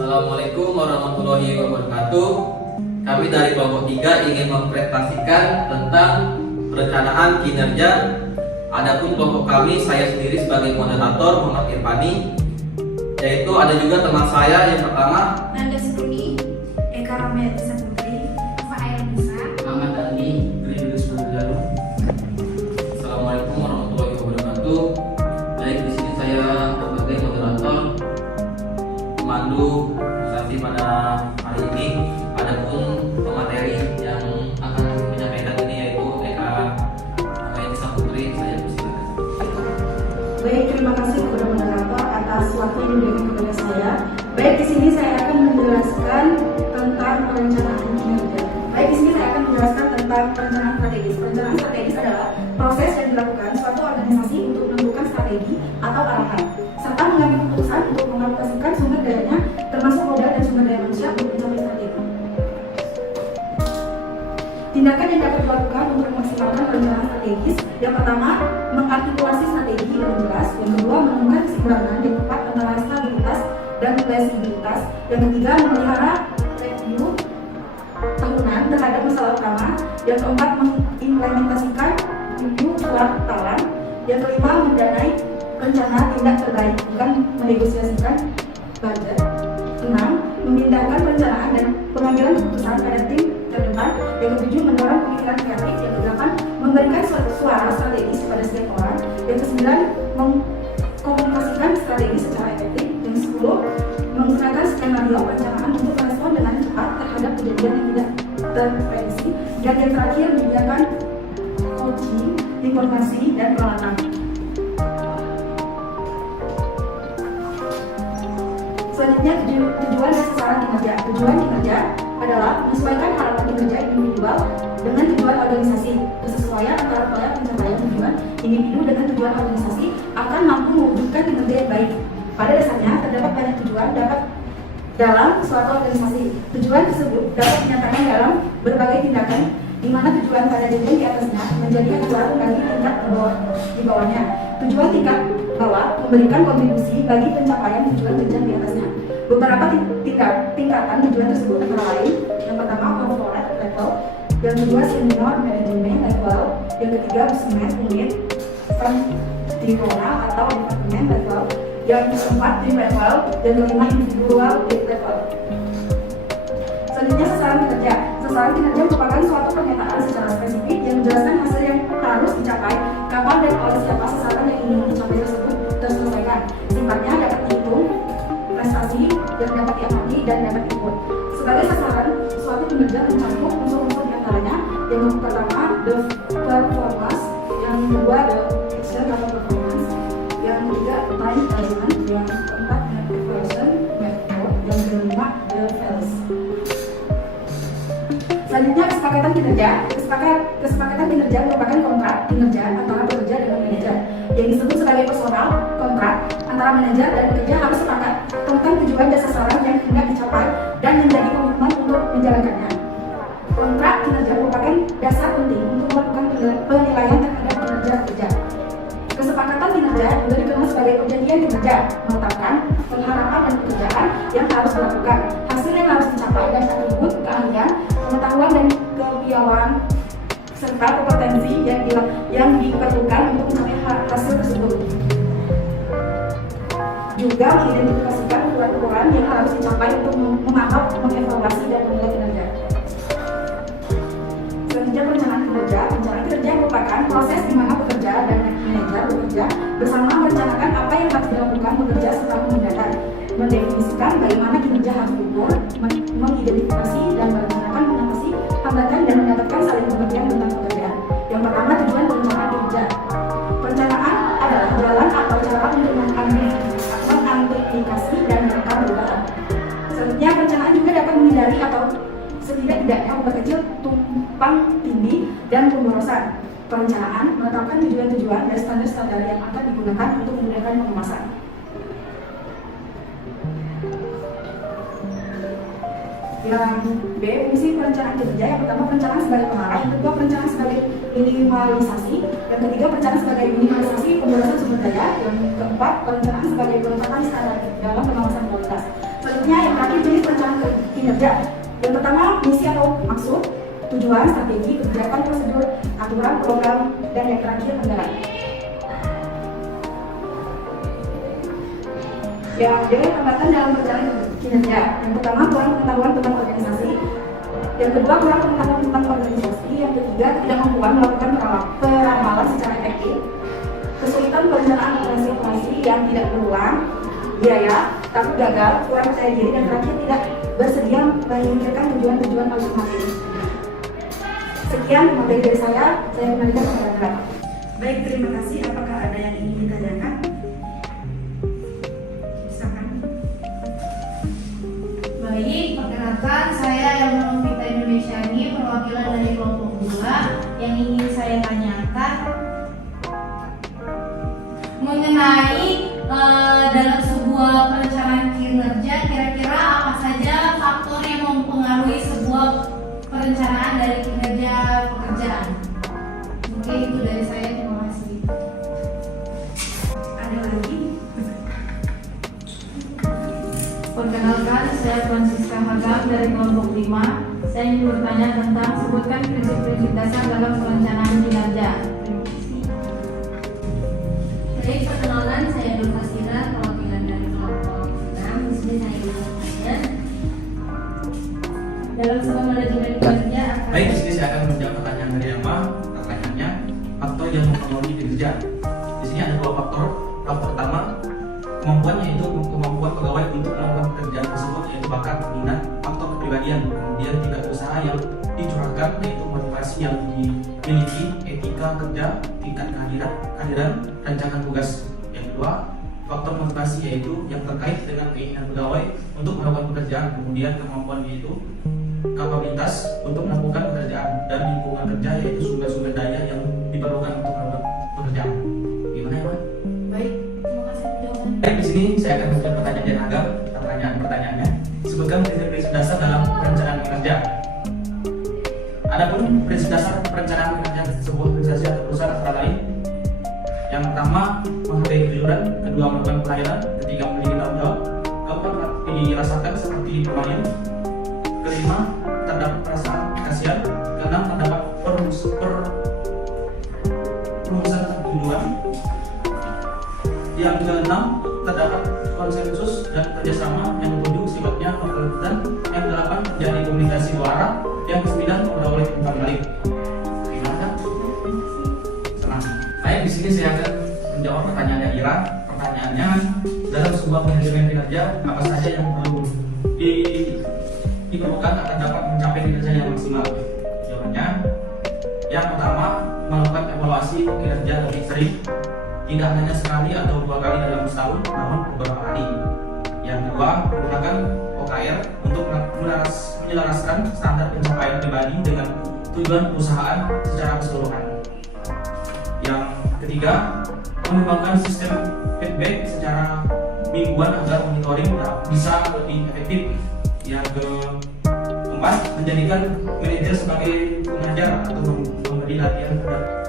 Assalamualaikum warahmatullahi wabarakatuh. Kami dari kelompok 3 ingin mempresentasikan tentang perencanaan kinerja. Adapun kelompok kami, saya sendiri sebagai moderator Muhammad Irfani, yaitu ada juga teman saya yang pertama Nanda Sukuni, Eka Ramayati Saputri, Fa'ail Musa, Ahmad Ali, Ridus Mandaru. Assalamualaikum warahmatullahi wabarakatuh. Baik, di sini saya sebagai moderator memandu presentasi pada hari ini. Adapun pemateri yang akan menyampaikan ini yaitu Eka Ramayati Saputri. Saya persilakan. Baik, terima kasih kepada moderator atas waktu yang diberikan kepada saya. Baik, di sini saya akan menjelaskan tentang perencanaan kinerja. Baik, di sini saya akan menjelaskan tentang perencanaan strategis. Perencanaan strategis adalah proses yang dilakukan suatu organisasi untuk menentukan strategi atau arahan, serta mengambil keputusan untuk mengalokasikan sumber dayanya, termasuk modal dan sumber daya manusia untuk mencapai strategi. Tindakan yang dapat dilakukan untuk memaksimalkan perencanaan strategis: yang pertama, mengartikulasi strategi dengan jelas; yang kedua, menemukan keseimbangan yang tepat antara stabilitas dan fleksibilitas; yang ketiga, memelihara review tahunan terhadap masalah utama; yang keempat, mengimplementasikan review kuartalan; yang kelima, mendanai rencana tindak terbaik, bukan menegosiasikan budget; 6. Memindahkan perencanaan dan pengambilan keputusan pada tim terdepan; yang ketujuh, mendorong pemikiran kreatif; yang kedelapan, memberikan suara strategis kepada setiap orang; yang kesembilan, mengkomunikasikan strategi secara efektif; yang 10, menggunakan skenario perencanaan untuk merespon dengan cepat terhadap kejadian yang tidak terprediksi; dan yang terakhir, menyediakan coaching, informasi, dan peralatan. Selanjutnya, tujuan dan sasaran kinerja. Tujuan kinerja adalah menyesuaikan harapan kinerja individual dengan tujuan organisasi. Kesesuaian antara pola pencapaian tujuan individu dengan tujuan organisasi akan mampu mewujudkan kinerja yang baik. Pada dasarnya, terdapat banyak tujuan dalam suatu organisasi. Tujuan tersebut dapat dinyatakan dalam berbagai tindakan, di mana tujuan pada jenjang di atasnya menjadi acuan bagi tingkat di bawahnya. Tujuan tingkat bawah memberikan kontribusi bagi pencapaian tujuan jenjang di atasnya. Beberapa tingkatan tujuan tersebut antara lain: yang pertama, corporate level; yang kedua, senior management level; yang ketiga, business unit vertikal atau department level; yang keempat, team level; yang kelima, individual level. Selanjutnya, sasaran kinerja. Sasaran kinerja merupakan suatu pernyataan secara spesifik yang menjelaskan hasil yang harus dicapai, kapan dan oleh siapa sasaran yang ingin dicapai tersebut terselesaikan. Sifatnya dapat dihitung, prestasi yang dapat diamati dan dapat diukur. Sebagai sasaran, suatu kinerja mencakup unsur-unsur diantaranya: yang pertama, the performance; yang kedua, the action atau performance; yang ketiga, time management; yang keempat, evaluation method; yang kelima, the values. Selanjutnya, kesepakatan kinerja. Kesepakatan kinerja merupakan kontrak kinerja antara pekerja dengan manajer, yang disebut sebagai personal kontrak antara manajer dan pekerja harus sepakat tentang tujuan dan sasaran yang hendak dicapai dan menjadi komitmen untuk menjalankannya. Kontrak kinerja merupakan dasar penting untuk melakukan penilaian terhadap kinerja kerja. Kesepakatan kinerja juga dikenal sebagai perjanjian kinerja, menetapkan pengharapan dan pekerjaan yang harus dilakukan, hasil yang harus dicapai, dan atribut keahlian, pengetahuan, dan kepiawaian serta kompetensi yang diperlukan untuk mencapai hasil tersebut. Juga mengidentifikasikan ukuran-ukuran yang harus dicapai untuk memantau, mengevaluasi, dan menilai kinerja. Selanjutnya, perencanaan kinerja. Perencanaan kinerja merupakan proses di mana pekerja dan manajer bekerja bersama merencanakan apa yang harus dilakukan pekerja serta memudahkan, mendefinisikan bagaimana kinerja harus diukur, mengidentifikasi dan merencanakan mengatasi hambatan dan mendapatkan saling pengertian tentang pekerjaan. Yang pertama, tujuan perencanaan kinerja. Perencanaan adalah jalan atau cara untuk mengaplikasi dan merekam perubahan. Selanjutnya, perencanaan juga dapat menghindari atau setidak-tidaknya memperkecil tumpang tindih dan pemborosan. Perencanaan menetapkan tujuan-tujuan dan standar-standar yang akan digunakan untuk memudahkan pengemasan. Yang B, fungsi perencanaan kinerja. Yang pertama, perencanaan sebagai pengarah; yang kedua, perencanaan sebagai minimalisasi; yang ketiga, perencanaan sebagai minimalisasi pemborosan sumber daya; yang keempat, perencanaan sebagai penetapan standar dalam pengawasan kualitas. Selanjutnya yang terakhir tulis rencana kinerja. Yang pertama misi atau maksud, tujuan, strategi, kebijakan, prosedur, aturan, program, dan yang terakhir anggaran. Yang dengan hambatan dalam berjalan kinerja. Yang pertama kurang pengetahuan tentang organisasi. Yang kedua kurang pengetahuan tentang organisasi. Yang ketiga tidak mampu melakukan peramalan secara efektif. Kesulitan perencanaan operasi yang tidak berulang, biaya, takut gagal, kurang percaya diri, dan terakhir tidak bersedia memikirkan tujuan-tujuan masing-masing. Sekian materi dari saya kembalikan kepada Bapak. Baik, terima kasih. Apakah ada yang ingin ditanyakan? Silakan. Baik, perkenalkan saya yang Vita Indonesia ini perwakilan dari kelompok 2 yang ingin saya tanyakan mengenai dalam sebuah perencanaan kinerja kira-kira apa saja faktor yang mempengaruhi sebuah perencanaan dari kinerja pekerjaan. Mungkin itu dari saya, terima kasih. Ada lagi? Perkenalkan, saya Francisca Hagam dari kelompok 5. Saya ingin bertanya tentang sebutkan prinsip-prinsip dasar dalam perencanaan kinerja. Terima kasih. Baik, perkenalan, saya Nur Fasira, perwakilan dari kelompok 6. Di sini saya ingin bertanya dalam sebuah manajemen kinerja akan Baik, di sini saya akan menjawab pertanyaan dari Emma. Pertanyaannya, faktor yang mempengaruhi kinerja. Di sini ada dua faktor. Faktor pertama, kemampuan, yaitu kemampuan pegawai untuk melakukan pekerjaan tersebut, yaitu bakat, minat, faktor kepribadian. Kemudian tingkat usaha yang dicurahkan, yaitu motivasi yang dimiliki, etika kerja, tingkat kehadiran, rancangan tugas. Yang kedua, faktor motivasi, yaitu yang terkait dengan keinginan pegawai untuk melakukan pekerjaan. Kemudian kemampuan, yaitu kapabilitas untuk melakukan pekerjaan, dan lingkungan kerja, yaitu sumber-sumber daya yang diperlukan untuk melakukan pekerjaan. Gimana ya, Pak? Baik, terima kasih jawabannya. Baik, di sini saya akan menjawab pertanyaan dari Agam. Pertanyaannya, sebutkan prinsip-prinsip dasar dalam perencanaan kinerja. Adapun prinsip dasar perencanaan kinerja sebuah organisasi atau perusahaan antara lain: yang pertama, menghargai kejujuran; kedua, melakukan pelayanan; ketiga, memiliki tanggung jawab; keempat, dirasakan seperti pemain; kelima, terdapat perasaan kasihan; keenam, terdapat perumusan tujuan; yang keenam, terdapat konsensus dan kerjasama; yang ketujuh, sifatnya berkelanjutan; yang kedelapan, terjadi komunikasi dua arah; yang kesembilan, oleh umpan balik. Gimana? Senang. Baik, di sini saya akan menjawab pertanyaannya Ira. Pertanyaannya, dalam sebuah manajemen kinerja, apa saja yang perlu diperlukan agar dapat mencapai kinerja yang maksimal? Jawabannya, yang pertama, melakukan evaluasi kinerja lebih sering, tidak hanya sekali atau dua kali dalam setahun, namun beberapa kali. Yang kedua, menggunakan OKR untuk menyelaraskan standar pencapaian pribadi dengan tujuan perusahaan secara keseluruhan. Yang ketiga, mengembangkan sistem feedback secara mingguan agar monitoring bisa lebih efektif. Yang keempat, menjadikan manajer sebagai pengajar atau memberi latihan terhadap